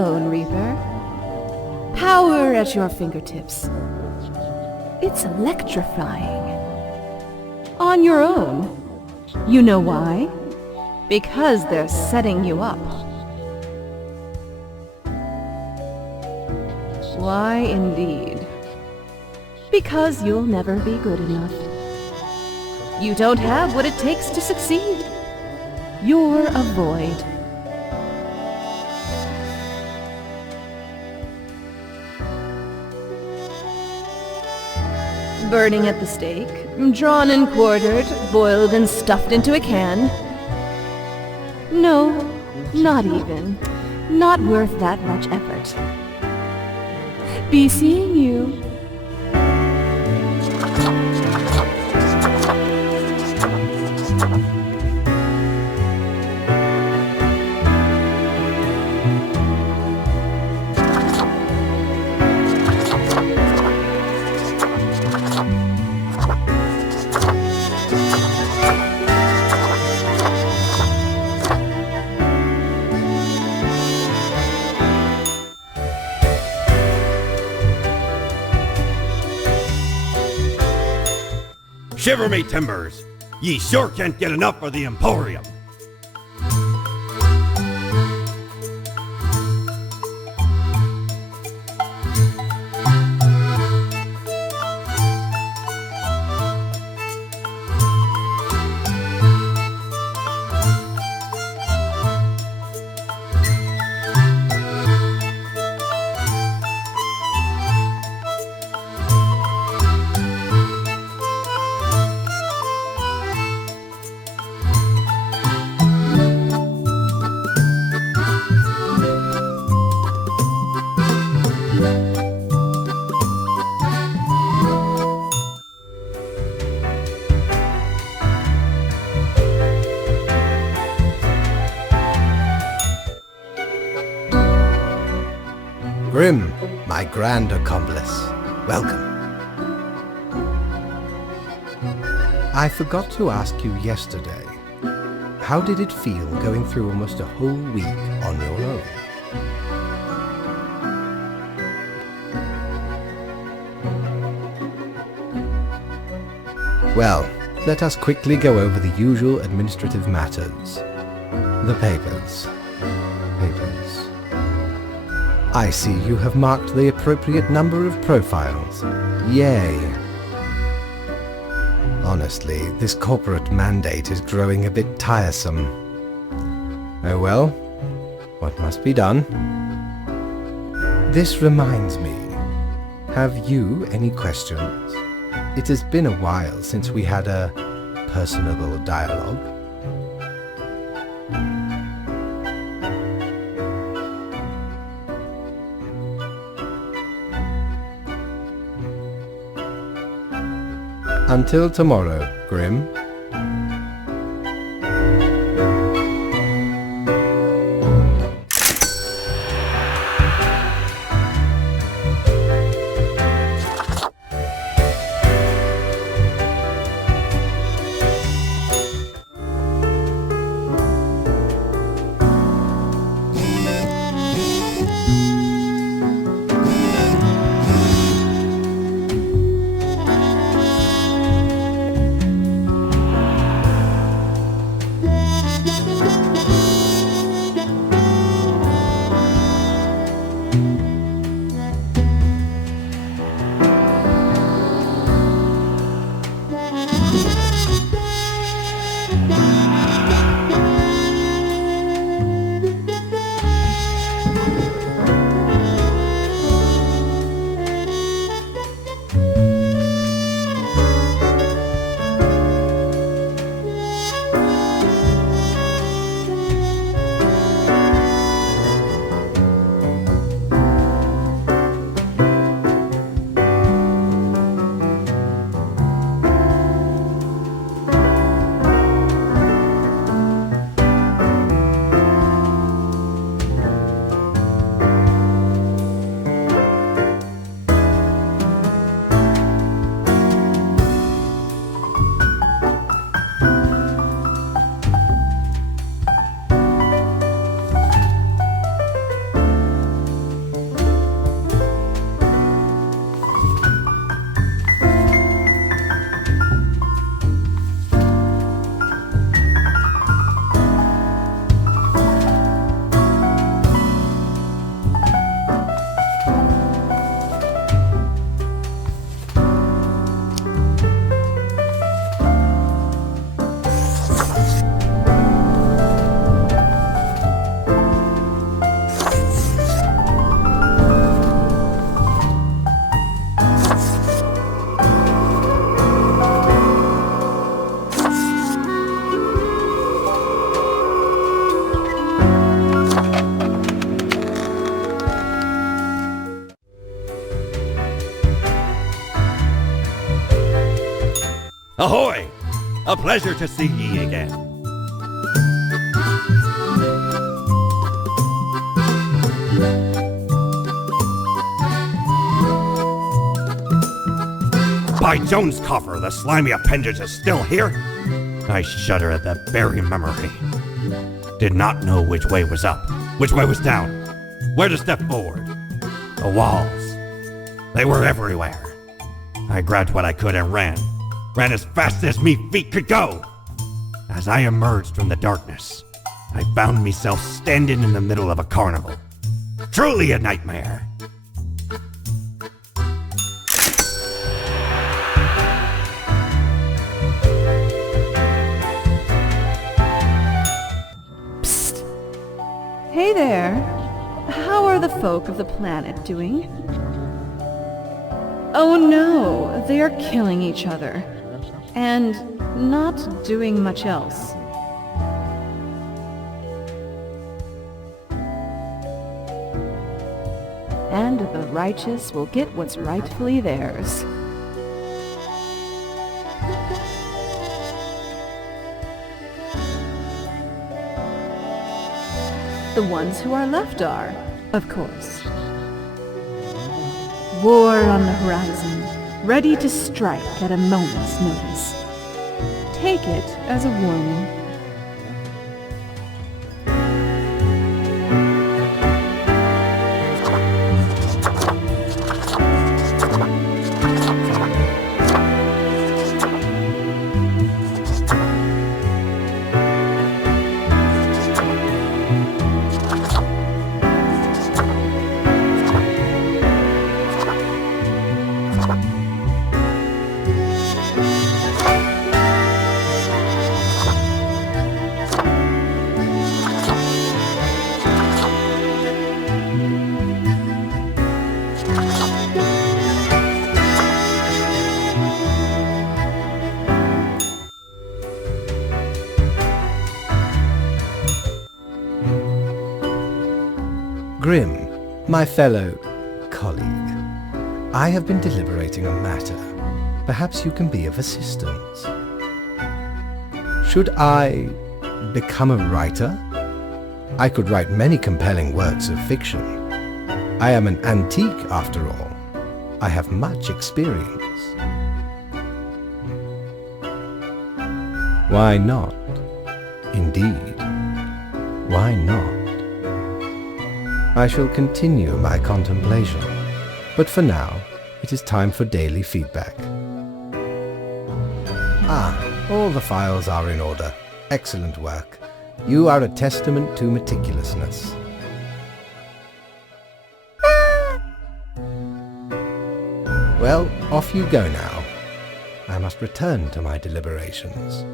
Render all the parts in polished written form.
own, Reaper. Power at your fingertips. It's electrifying. On your own. You know why? Because they're setting you up. Why, indeed. Because you'll never be good enough. You don't have what it takes to succeed. You're a void. Burning at the stake, drawn and quartered, boiled and stuffed into a can. No, not even. Not worth that much effort. Be seeing you. Shiver me timbers! Ye sure can't get enough of the Emporium! Grim, my grand accomplice, welcome. I forgot to ask you yesterday, how did it feel going through almost a whole week on your own? Well, let us quickly go over the usual administrative matters. The papers. I see you have marked the appropriate number of profiles. Yay! Honestly, this corporate mandate is growing a bit tiresome. Oh well, what must be done? This reminds me, have you any questions? It has been a while since we had a personable dialogue. Until tomorrow, Grim. Ahoy! A pleasure to see ye again. By Jones' coffer, the slimy appendage is still here? I shudder at the very memory. Did not know which way was up, which way was down, where to step forward. The walls, they were everywhere. I grabbed what I could and ran as fast as me feet could go. As I emerged from the darkness, I found myself standing in the middle of a carnival. Truly a nightmare. Hey there. How are the folk of the planet doing? Oh no, they are killing each other. And not doing much else. And the righteous will get what's rightfully theirs. The ones who are left are, of course. War on the horizon, ready to strike at a moment's notice. Take it as a warning. Grim, my fellow colleague, I have been deliberating a matter. Perhaps you can be of assistance. Should I become a writer? I could write many compelling works of fiction. I am an antique, after all. I have much experience. Why not? Indeed, why not? I shall continue my contemplation, but for now, it is time for daily feedback. All the files are in order. Excellent work. You are a testament to meticulousness. Well, off you go now. I must return to my deliberations.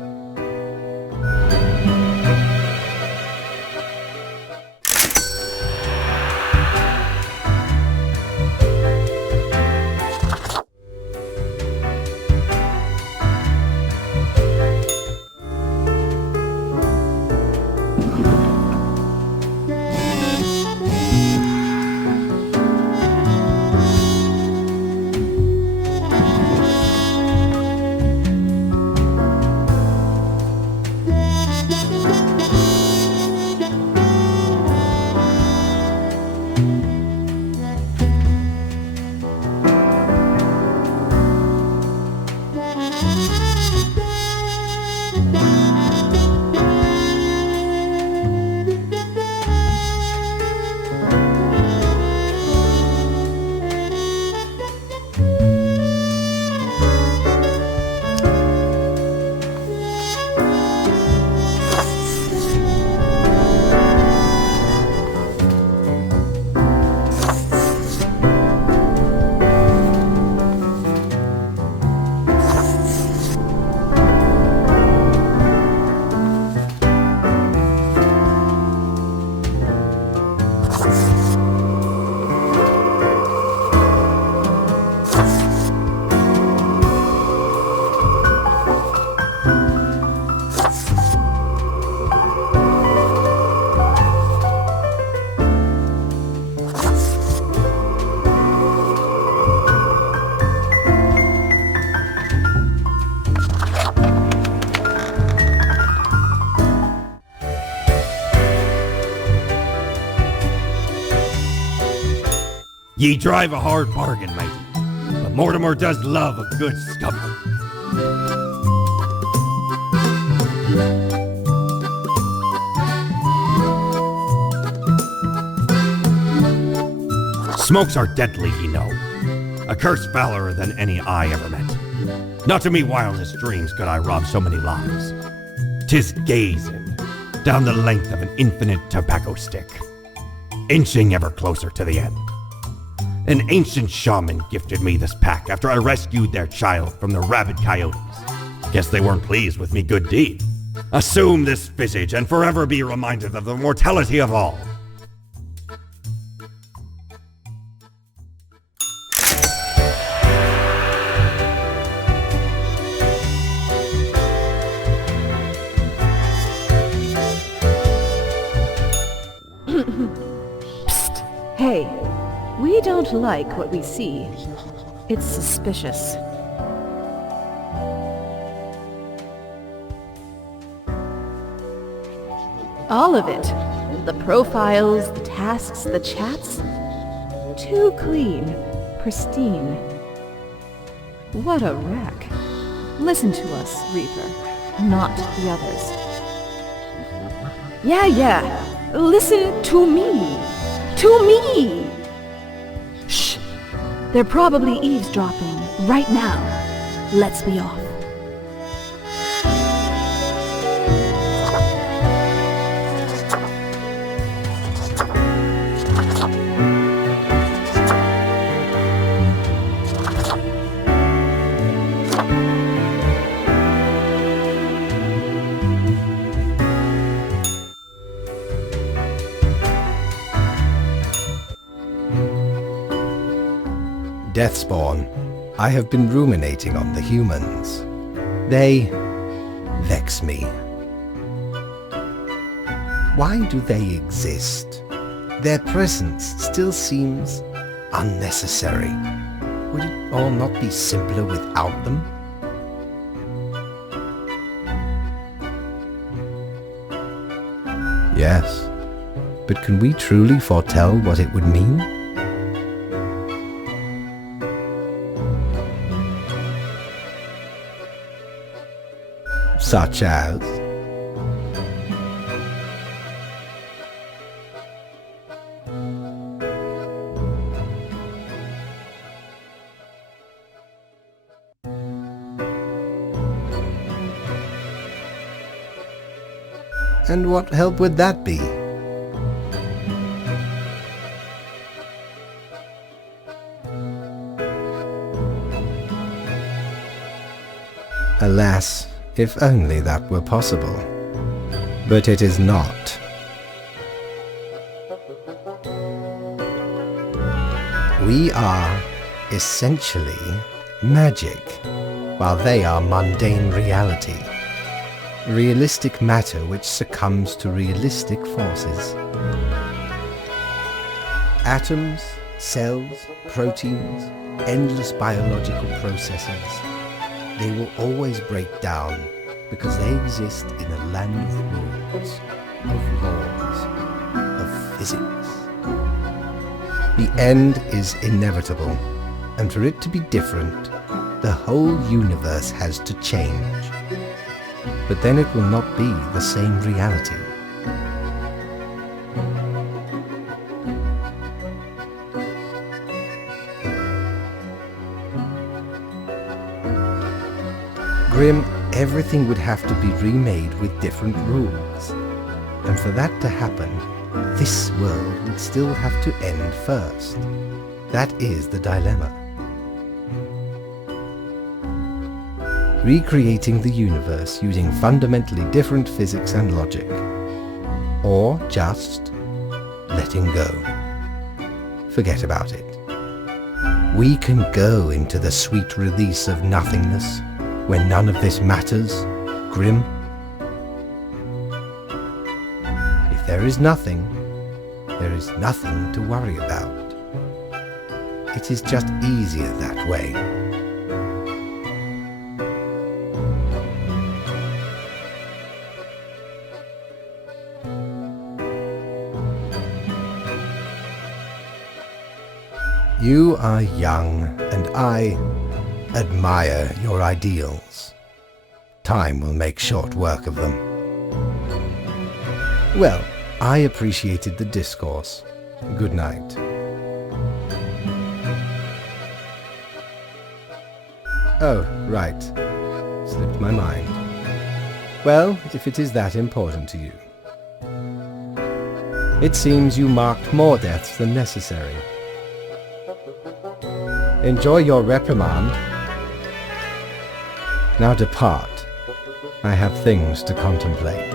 Ye drive a hard bargain, matey, but Mortimer does love a good scuffle. Smokes are deadly, ye know. A curse fouler than any I ever met. Not to me wildest dreams could I rob so many lives. 'Tis gazing down the length of an infinite tobacco stick, inching ever closer to the end. An ancient shaman gifted me this pack after I rescued their child from the rabid coyotes. Guess they weren't pleased with me good deed. Assume this visage and forever be reminded of the mortality of all. Hey, we don't like what we see. It's suspicious. All of it. The profiles, the tasks, the chats. Too clean, pristine. What a wreck. Listen to us, Reaper, not the others. Yeah. Listen to me. To me! Shh! They're probably eavesdropping right now. Let's be off. Deathspawn, I have been ruminating on the humans. They vex me. Why do they exist? Their presence still seems unnecessary. Would it all not be simpler without them? Yes, but can we truly foretell what it would mean? Such as? And what help would that be? Alas, if only that were possible. But it is not. We are essentially magic, while they are mundane reality. Realistic matter which succumbs to realistic forces. Atoms, cells, proteins, endless biological processes. They will always break down because they exist in a land of rules, of laws, of physics. The end is inevitable, and for it to be different, the whole universe has to change. But then it will not be the same reality. Grim, everything would have to be remade with different rules. And for that to happen, this world would still have to end first. That is the dilemma. Recreating the universe using fundamentally different physics and logic. Or just letting go. Forget about it. We can go into the sweet release of nothingness when none of this matters, Grim. If there is nothing, there is nothing to worry about. It is just easier that way. You are young, and I admire your ideals. Time will make short work of them. Well, I appreciated the discourse. Good night. Oh, right. Slipped my mind. Well, if it is that important to you. It seems you marked more deaths than necessary. Enjoy your reprimand. Now depart. I have things to contemplate.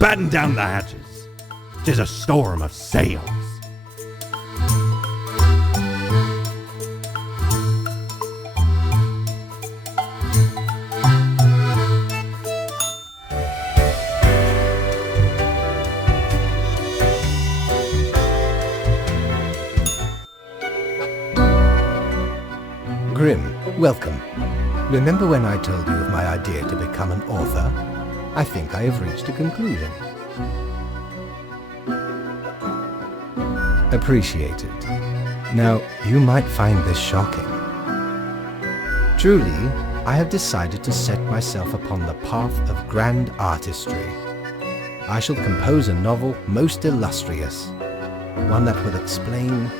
Batten down the hatches. 'Tis a storm of sails. Grim, welcome. Remember when I told you of my idea to become an author? I think I have reached a conclusion. Appreciated. Now, you might find this shocking. Truly, I have decided to set myself upon the path of grand artistry. I shall compose a novel most illustrious, one that will explain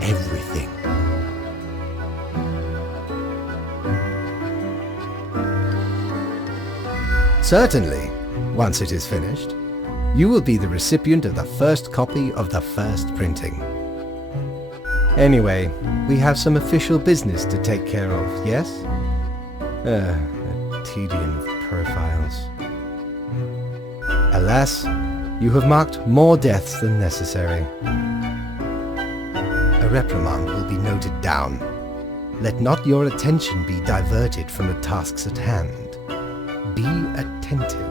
everything. Certainly, once it is finished, you will be the recipient of the first copy of the first printing. Anyway, we have some official business to take care of, yes? The tedium of profiles. Alas, you have marked more deaths than necessary. A reprimand will be noted down. Let not your attention be diverted from the tasks at hand. Be attentive.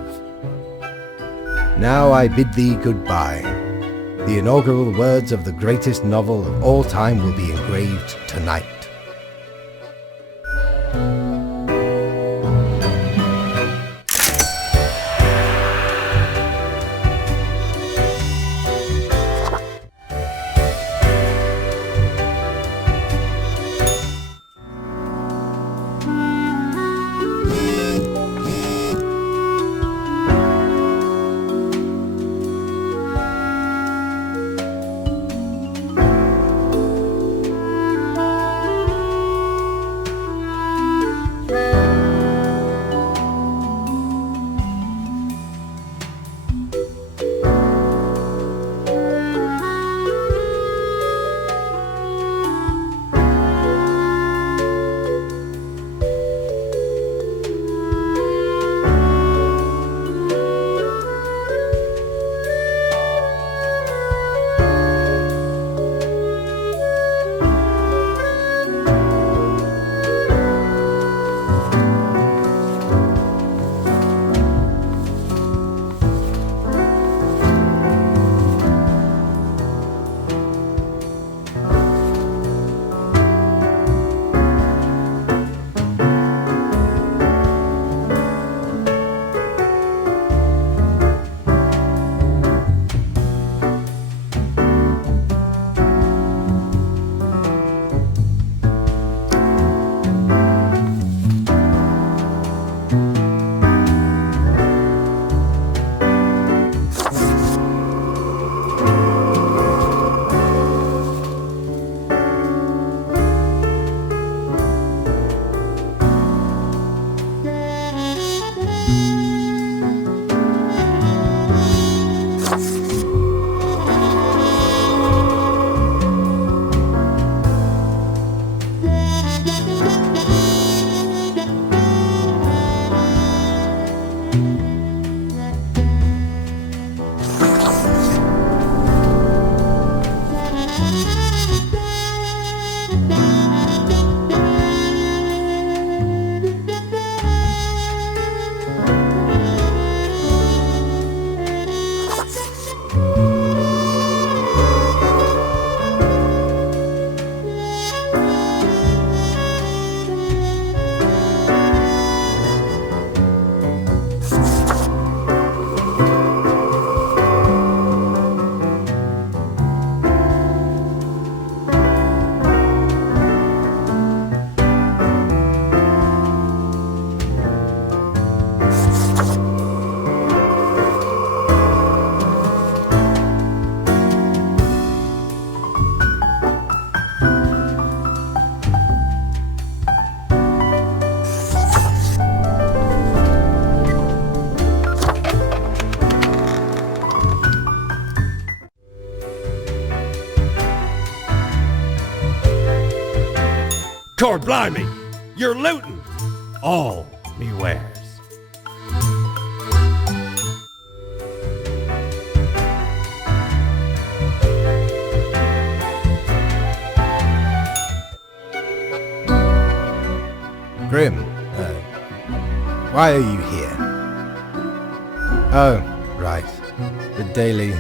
Now I bid thee goodbye. The inaugural words of the greatest novel of all time will be engraved tonight. Cord blimey! You're looting! All me wares. Grim, why are you here? Oh, right. The daily...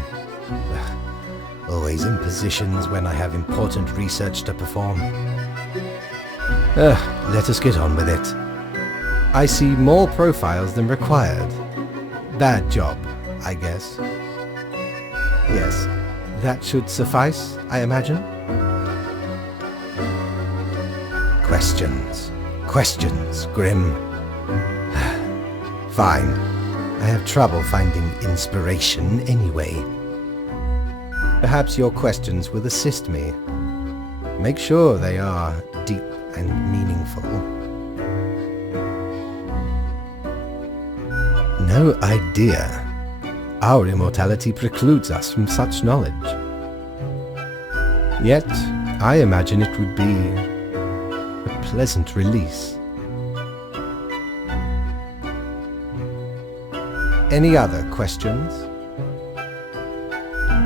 always impositions when I have important research to perform. Let us get on with it. I see more profiles than required. Bad job, I guess. Yes, that should suffice, I imagine. Questions. Questions, Grim. Fine. I have trouble finding inspiration anyway. Perhaps your questions will assist me. Make sure they are deep and meaningful. No idea. Our immortality precludes us from such knowledge. Yet, I imagine it would be a pleasant release. Any other questions?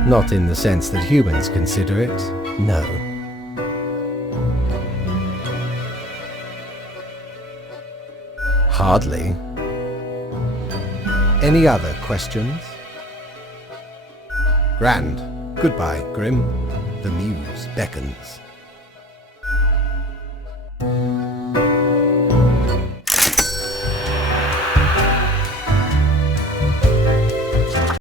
Not in the sense that humans consider it, no. Hardly. Any other questions? Grand. Goodbye, Grim. The muse beckons.